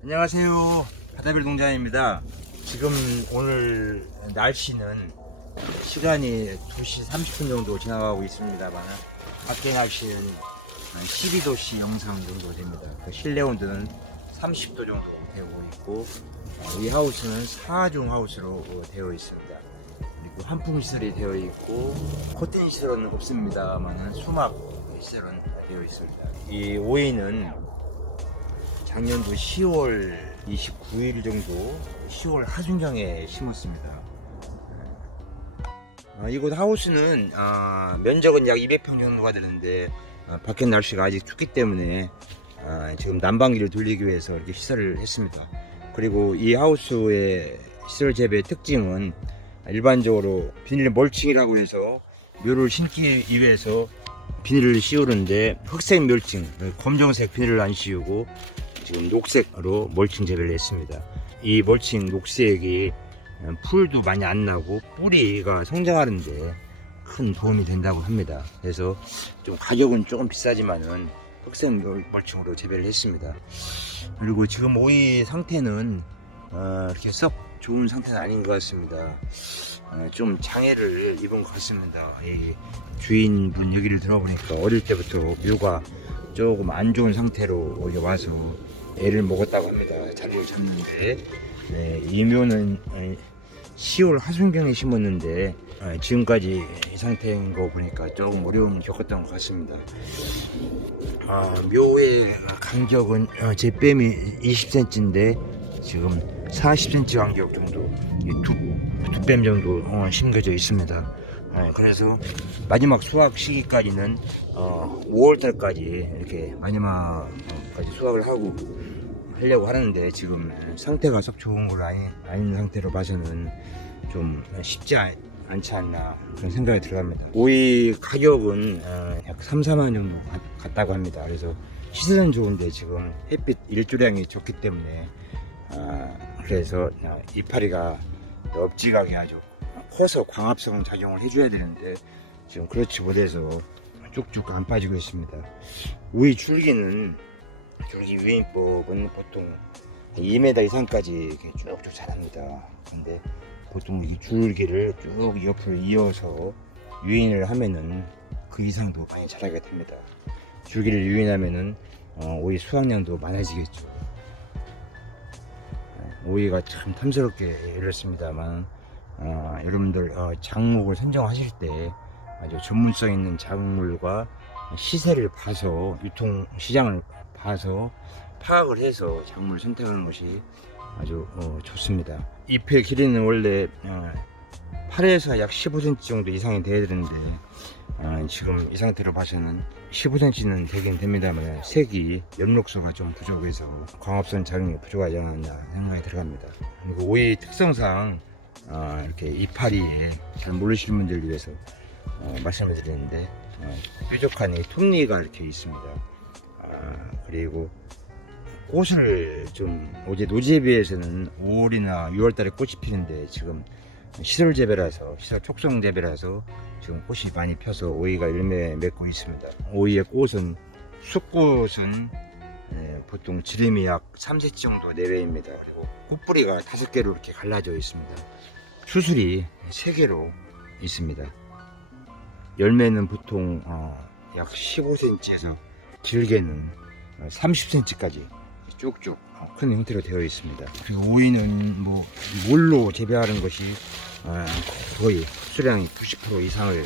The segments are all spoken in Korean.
안녕하세요. 바다별 농장입니다. 지금 오늘 날씨는 시간이 2시 30분 정도 지나가고 있습니다만 밖에 날씨는 12도씨 영상 정도 됩니다. 그 실내 온도는 30도 정도 되고 있고 어, 이 하우스는 4중 하우스로 되어 있습니다. 그리고 환풍 시설이 되어 있고 코튼 시설은 없습니다만 수막 시설은 되어 있습니다. 이 오이는 작년도 10월 29일 정도 10월 하순경에 심었습니다. 아, 이곳 하우스는 아, 면적은 약 200평 정도가 되는데 아, 밖에 날씨가 아직 춥기 때문에 아, 지금 난방기를 돌리기 위해서 이렇게 시설을 했습니다. 그리고 이 하우스의 시설 재배의 특징은 일반적으로 비닐 멀칭이라고 해서 묘를 심기 위해서 비닐을 씌우는데 흑색 멸칭, 검정색 비닐을 안 씌우고 지금 녹색으로 멀칭 재배를 했습니다. 이 멀칭 녹색이 풀도 많이 안 나고 뿌리가 성장하는데 큰 도움이 된다고 합니다. 그래서 좀 가격은 조금 비싸지만은 흑색 멀칭으로 재배를 했습니다. 그리고 지금 오이 상태는 어, 이렇게 썩 좋은 상태는 아닌 것 같습니다. 어, 좀 장애를 입은 것 같습니다. 이 주인분 얘기를 들어보니까 어릴 때부터 묘가 조금 안 좋은 상태로 와서 애를 먹었다고 합니다. 자리를 잡는데 네, 이 묘는 에, 10월 하순경에 심었는데 어, 지금까지 이 상태인 거 보니까 조금 어려움 겪었던 것 같습니다. 아, 묘의 간격은 어, 제 뺨이 20cm인데 지금 40cm 간격 정도 두두뺨 정도 어, 심겨져 있습니다. 어, 그래서 마지막 수확 시기까지는 어, 5월달까지 이렇게 마지막까지 수확을 하고 하려고 하는데 지금 상태가 썩 좋은 걸 아닌, 아닌 상태로 봐서는 좀 쉽지 않, 않지 않나 그런 생각이 들어갑니다. 오이 가격은 어, 약 3, 4만 정도 가- 갔다고 합니다. 그래서 시세는 좋은데 지금 햇빛 일조량이 좋기 때문에 아, 그래서 어, 이파리가 엽지각이 아주 커서 광합성 작용을 해줘야 되는데 지금 그렇지 못해서 쭉쭉 안 빠지고 있습니다. 오이 줄기는 줄기 유인법은 보통 2m 이상까지 이렇게 쭉쭉 자랍니다. 근데 보통 이 줄기를 쭉 옆으로 이어서 유인을 하면은 그 이상도 많이 자라게 됩니다. 줄기를 유인하면은 어, 오이 수확량도 많아지겠죠. 어, 오이가 참 탐스럽게 열렸습니다만 어, 여러분들 어, 작목을 선정하실 때 아주 전문성 있는 작물과 시세를 봐서 유통 시장을 봐서 파악을 해서 작물을 선택하는 것이 아주 어, 좋습니다. 잎의 길이는 원래 어, 8에서 약 15cm 정도 이상이 돼야 되는데 어, 지금 이 상태로 봐서는 15cm는 되긴 됩니다만 색이 연록소가 좀 부족해서 광합선 작용이 부족하지 않았나 생각이 들어갑니다. 그리고 오이 특성상 어, 이렇게 이파리에 잘 모르시는 분들을 위해서 어, 말씀을 드리는데 어, 뾰족한 이 톱니가 이렇게 있습니다. 아, 그리고 꽃을 좀 어제 노지에 비해서는 5월이나 6월달에 꽃이 피는데 지금 시설 재배라서 시설 촉성 재배라서 지금 꽃이 많이 펴서 오이가 열매 맺고 있습니다. 오이의 꽃은 숫꽃은 예, 보통 지름이 약 3cm 정도 내외입니다. 그리고 꽃뿌리가 다섯 개로 이렇게 갈라져 있습니다. 수술이 세 개로 있습니다. 열매는 보통 어, 약 15cm에서 길게는 30cm까지 쭉쭉 큰 형태로 되어 있습니다. 그리고 오이는 뭐 물로 재배하는 것이 어, 거의 수량이 90% 이상을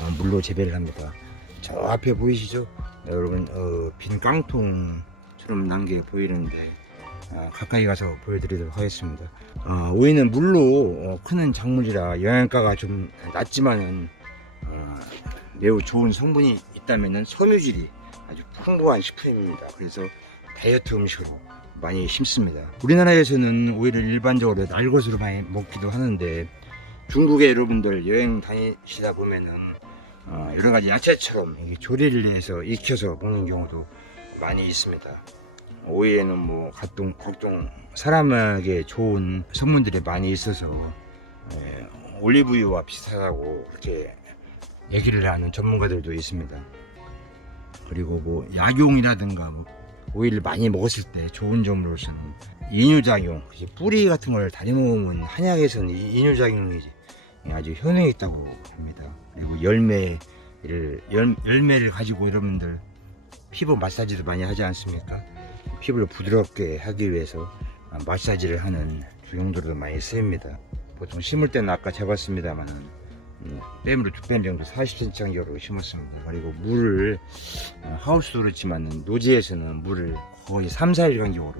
어, 물로 재배를 합니다. 저 앞에 보이시죠? 네, 여러분 어, 빈 깡통처럼 난 게 보이는데 어, 가까이 가서 보여드리도록 하겠습니다. 어, 오이는 물로 어, 크는 작물이라 영양가가 좀 낮지만은 어, 매우 좋은 성분이 있다면은 섬유질이 아주 풍부한 식품입니다. 그래서 다이어트 음식으로 많이 심습니다. 우리나라에서는 오이를 일반적으로 날것으로 많이 먹기도 하는데 중국에 여러분들 여행 다니시다 보면은 어, 여러 가지 야채처럼 조리를 해서 익혀서 먹는 경우도 많이 있습니다. 오이에는 뭐 각종, 각종 사람에게 좋은 성분들이 많이 있어서 예, 올리브유와 비슷하다고 이렇게 얘기를 하는 전문가들도 있습니다. 그리고 뭐 약용이라든가 뭐 오이를 많이 먹었을 때 좋은 점으로서는 이뇨작용, 뿌리 같은 걸 다려 먹으면 한약에서는 이 이뇨작용이 아주 효능이 있다고 합니다. 그리고 열매를 열, 열매를 가지고 여러분들 피부 마사지도 많이 하지 않습니까? 피부를 부드럽게 하기 위해서 아, 마사지를 하는 주용도로도 많이 쓰입니다. 보통 심을 때는 아까 재봤습니다만 은 음, 뺨으로 두뺨 정도 40cm 간격으로 심었습니다. 그리고 물을 어, 하우스도 그렇지만 노지에서는 물을 거의 3, 4일 간격으로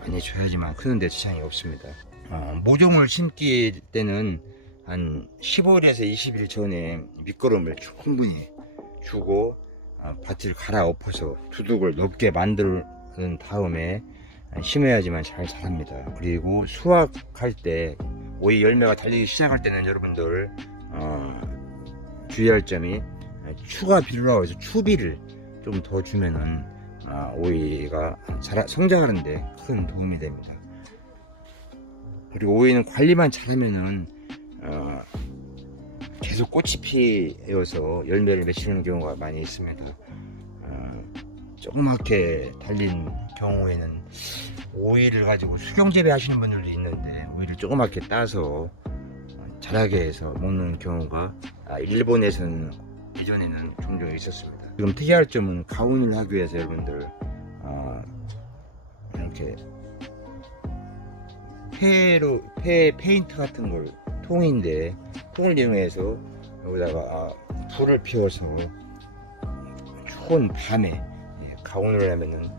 많이 줘야지만 크는데 지장이 없습니다. 어, 모종을 심기 때는 한 15일에서 20일 전에 밑거름을 충분히 주고 어, 밭을 갈아엎어서 두둑을 높게 만든 다음에 심어야지만 잘 자랍니다. 그리고 수확할 때 오이 열매가 달리기 시작할 때는 여러분들 어, 주의할 점이 추가 비료라고 해서 추비를 좀 더 주면은 아, 오이가 자라, 성장하는데 큰 도움이 됩니다. 그리고 오이는 관리만 잘하면은 어, 계속 꽃이 피어서 열매를 맺히는 경우가 많이 있습니다. 어, 조그맣게 달린 경우에는 오이를 가지고 수경 재배 하시는 분들도 있는데 오이를 조그맣게 따서 자라게 해서 먹는 경우가 아, 일본에서는 예전에는 종종 있었습니다. 지금 특이할 점은 가온을 하기 위해서 여러분들 어, 이렇게 폐로 폐 페인트 같은 걸 통인데 통을 이용해서 여기다가 아, 불을 피워서 추운 밤에 예, 가온을 하면은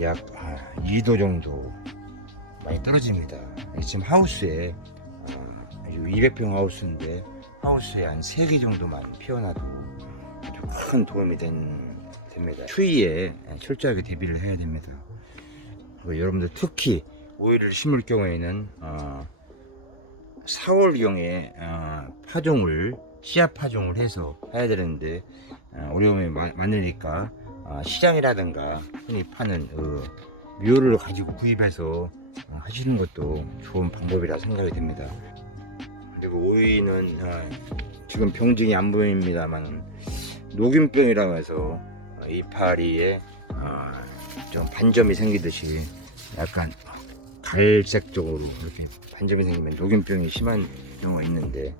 약 아, 2도 정도 많이 떨어집니다. 지금 하우스에 아, 200평 하우스인데 하우스에 한 3개 정도만 피워놔도 아주 큰 도움이 된, 됩니다. 추위에 철저하게 대비를 해야 됩니다. 그리고 여러분들 특히 오이를 심을 경우에는 어, 4월경에 어, 파종을 씨앗 파종을 해서 해야 되는데 어, 어려움이 마- 많으니까 어, 시장이라든가 흔히 파는 어, 묘를 가지고 구입해서 어, 하시는 것도 좋은 방법이라 생각이 됩니다. 그리고 오이는 어, 지금 병증이 안 보입니다만 녹균병이라고 해서 어, 이파리에 어, 좀 반점이 생기듯이 약간 갈색적으로 이렇게 반점이 생기면 녹균병이 심한 경우가 있는데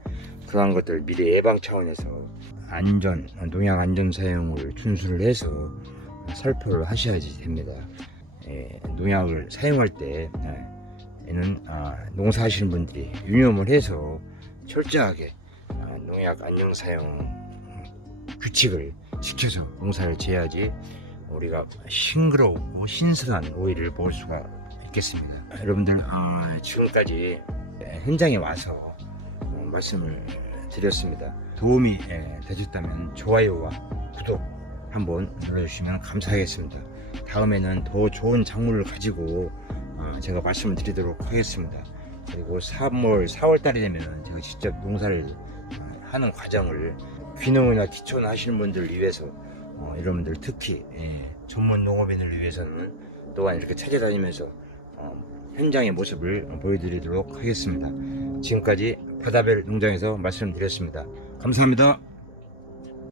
그러한 것들 미리 예방 차원에서 안전 농약 안전 사용을 준수를 해서 살포를 하셔야지 됩니다. 예, 농약을 사용할 때에는 아, 농사하시는 분들이 유념을 해서 철저하게 아, 농약 안녕 사용 규칙을 지켜서 농사를 지어야지 우리가 싱그럽고 신선한 오이를 먹을 수가 있겠습니다. 여러분들 아, 지금까지 현장에 와서 어, 말씀을 드렸습니다. 도움이 예, 되셨다면 좋아요와 구독 한번 눌러주시면 감사하겠습니다. 다음에는 더 좋은 작물을 가지고 어, 제가 말씀을 드리도록 하겠습니다. 그리고 3월, 4월 달이 되면 제가 직접 농사를 어, 하는 과정을 귀농이나 기촌 하시는 분들을 위해서 어, 여러분들 특히 예, 전문 농업인을 위해서는 또한 이렇게 찾아다니면서 어, 현장의 모습을 보여드리도록 하겠습니다. 지금까지 바다벨 농장에서 말씀드렸습니다. 감사합니다.